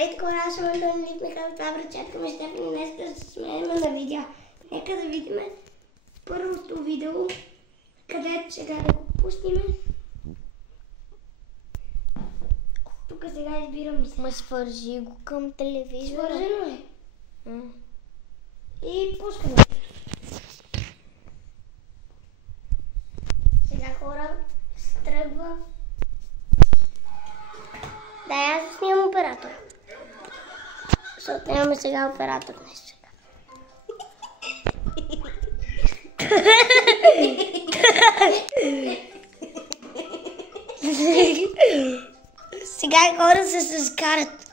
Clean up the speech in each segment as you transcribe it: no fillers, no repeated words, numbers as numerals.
Здравейте хора, аз съм Антон Лип Михайлов, това връчатка ми Стефани, днес ще сменяме на видео. Нека да видим първото видео, където сега да го пуснем. Тук сега избирам се. Ма свържи го към телевизора. Свържено е. И пускаме. Сега хора тръгва. Да, аз снимам оператор. Защото нямаме сега оператор днес. Сега хора се скарат.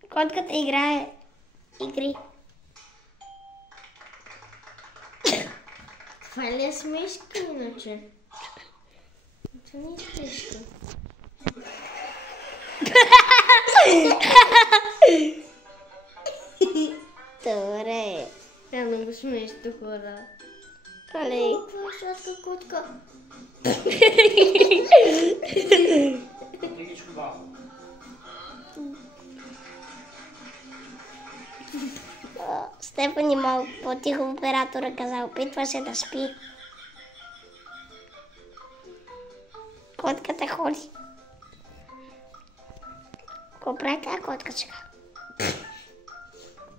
Котката играе игри. Това ли е смешка иначе? Това не е смешка. Добре. Това е много смешно, хора. Олей. Това е сладка котка. Стефани малко по-тихо оператора каза, опитва се да спи. Котката ходи. Какво прави тази котка сега?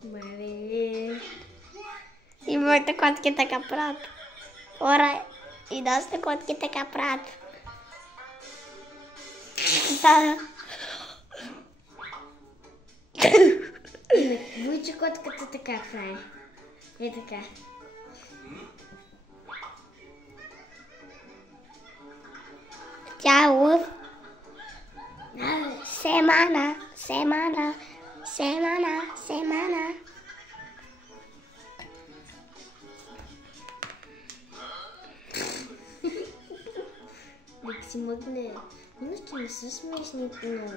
Мале. И моите котки така правят. Хора, и доста котки така правят. Да. Войче котката така прави. Е така. Тя е лъв. Семана, семана, семана, семана. Нека си мъгне. Иначе не са смешни много.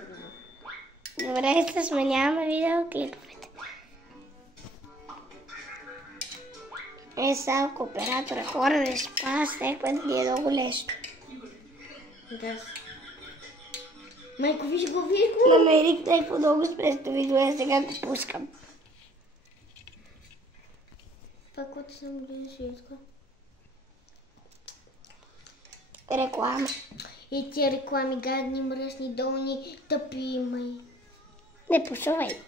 Добре, се сменяваме видеоклиповете. Е, само оператора хора не спа, всеки път ни е много лесно. Да. Майко, виж го, виж го! Намерих някакво много спресно видео, и сега го пускам. Това, което съм гледал, ще иска. Реклама. И тия реклами, гадни, мръсни, долни, тъпи, май. Не пушувай.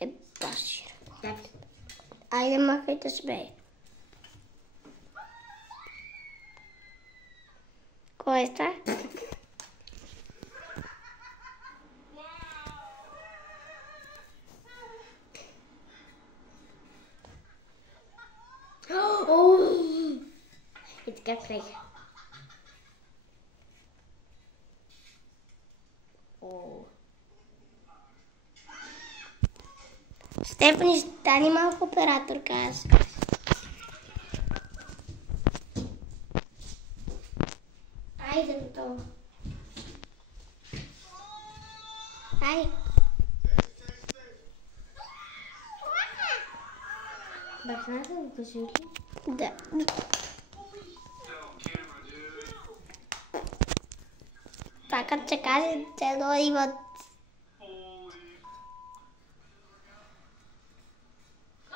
Е, паши. Да. Айде, махайте с бе. Кой е това? И така правих. Стефани, стани малко операторка аз. Айде готово. Ай. Бахната го кажи ли? Да. Това като се каже, че едно имат.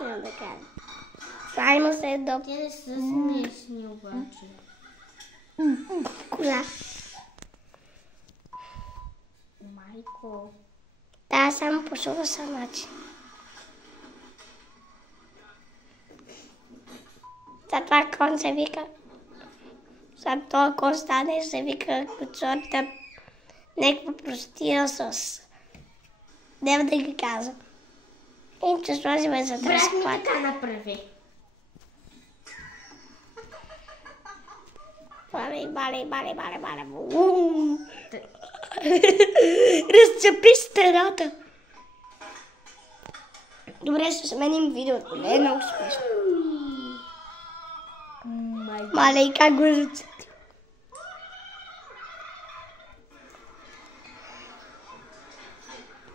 Няма да кажа. Това има се едно. Те не са смешни обаче. Коза. Майко. Да, само пошува съм начин. За това кон се вика. За това кон стане се вика кучорта. Неква простия с. Няма да ги казвам. И че сложиме за Брат ми тръсквата. така направи. Бали. Разцепи стената. Добре, ще сменим видеото. Не е много смешно. Мале, и как го зацепи?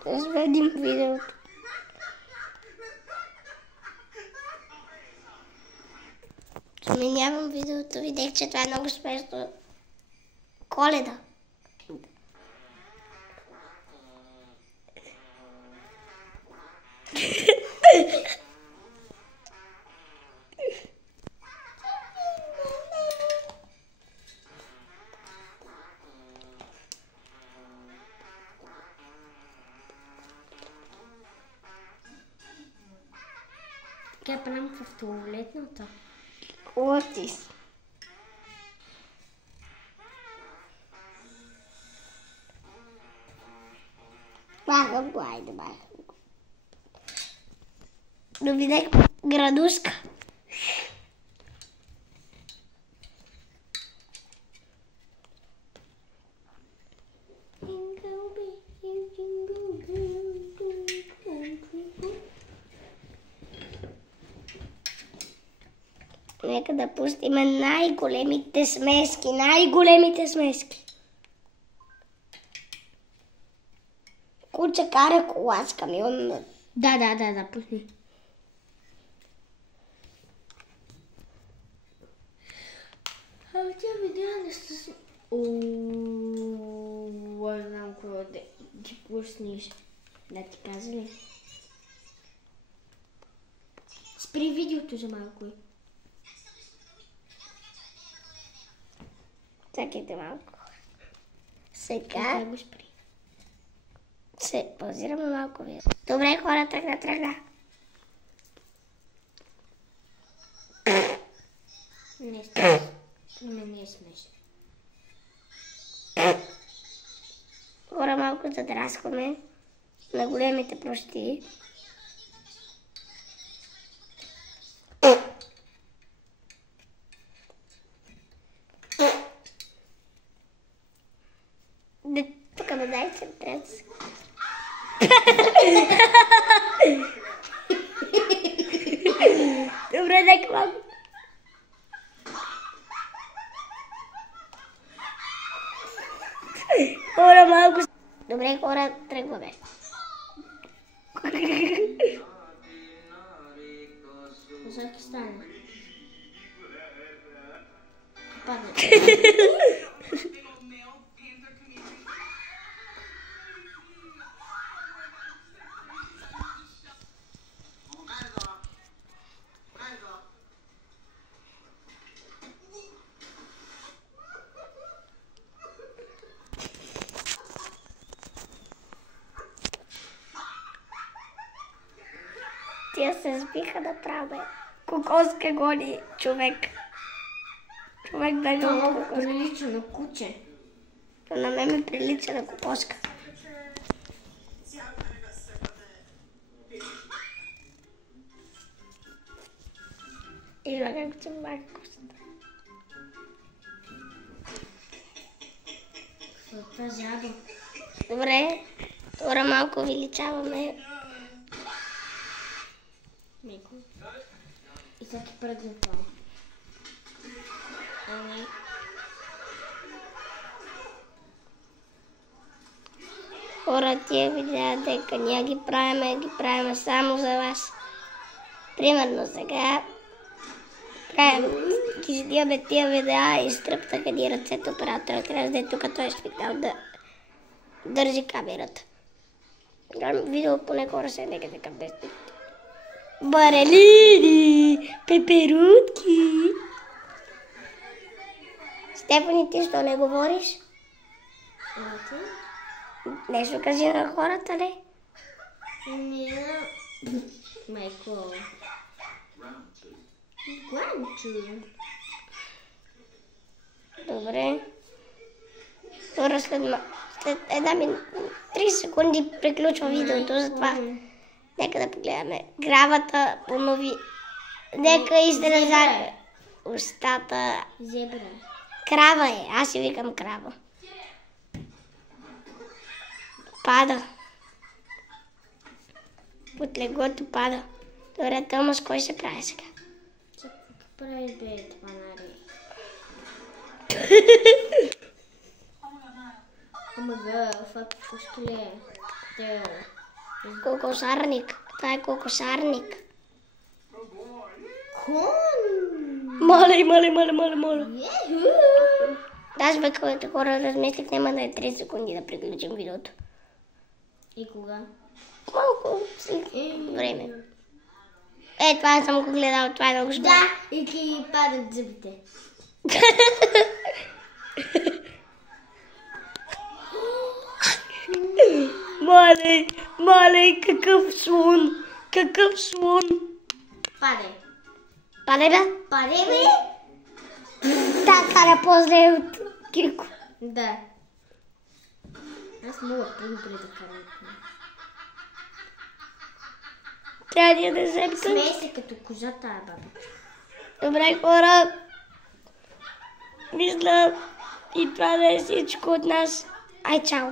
Сменим видеото. Сменявам видеото. Видях, че това е много смешно. Коледа. क्या правим в туалетната? Лътис. Махам го, айде, махам го. Но видях градушка. Нека да пустим най-големите смески. Най-големите смески. Куче кара кола с камион. Да, пусни. Ами тя видео не сте... Ооо, знам какво да ги пуснеш. Да ти каза ли? Спри видеото за малко. Чакайте малко. Сега го спри. се паузираме малко видео. Добре, хора, тръгна. Не става. Не е смешно. Хора, малко задраскваме на големите площи. Тук ме дай съртрец. Добре, нека малко. Хора, малко. Добре, хора, тръгваме. Всеки стане. Падне. Тия се сбиха направо. Кокоска гони човек. Човек бега от Това кокоска. прилича на куче. На мен ме прилича на кокоска. И как се маха кокосата. Това е жаба. Добре, тора малко увеличаваме. Мико. И всеки пръгне това. Ами. Хора, тия видеа, дека ние ги правиме само за вас. Примерно сега ги снимаме тия видеа и стръпнаха ни ръцете оператора. Трябва да е тук, той е свикнал да държи камерата. Видео поне хора се некъде към 10. Барелини, пеперутки. Стефани, ти що не говориш? Нещо кажи на хората, ли? Не. Майко. Гуанчо. Добре. Тора след една 3 секунди приключва видеото, затова нека да погледаме. Гравата понови. Нека изреза устата. Зебра. Крава е. Аз си викам крава. Пада. Под леглото пада. Добре, Томас, кой се прави сега? Какво прави бе това, нали? Омага, факт, пускали е. Кокошарник. Това е кокошарник. Кон! Моля. Еху! Даже бе, когато хора размислих, няма да е 3 секунди да приключим видеото. И кога? Малко след време. Това съм го гледал, това е много школа. Да, и ти падат зъбите. Малей, какъв слон. Паде, бе? Така да по-зле от Кирко. Да. Аз мога по-добре да карам. Трябва да я да взем. Смей се като козата, баба. Добре, хора. Мисля и това да е всичко от нас. Ай, чао.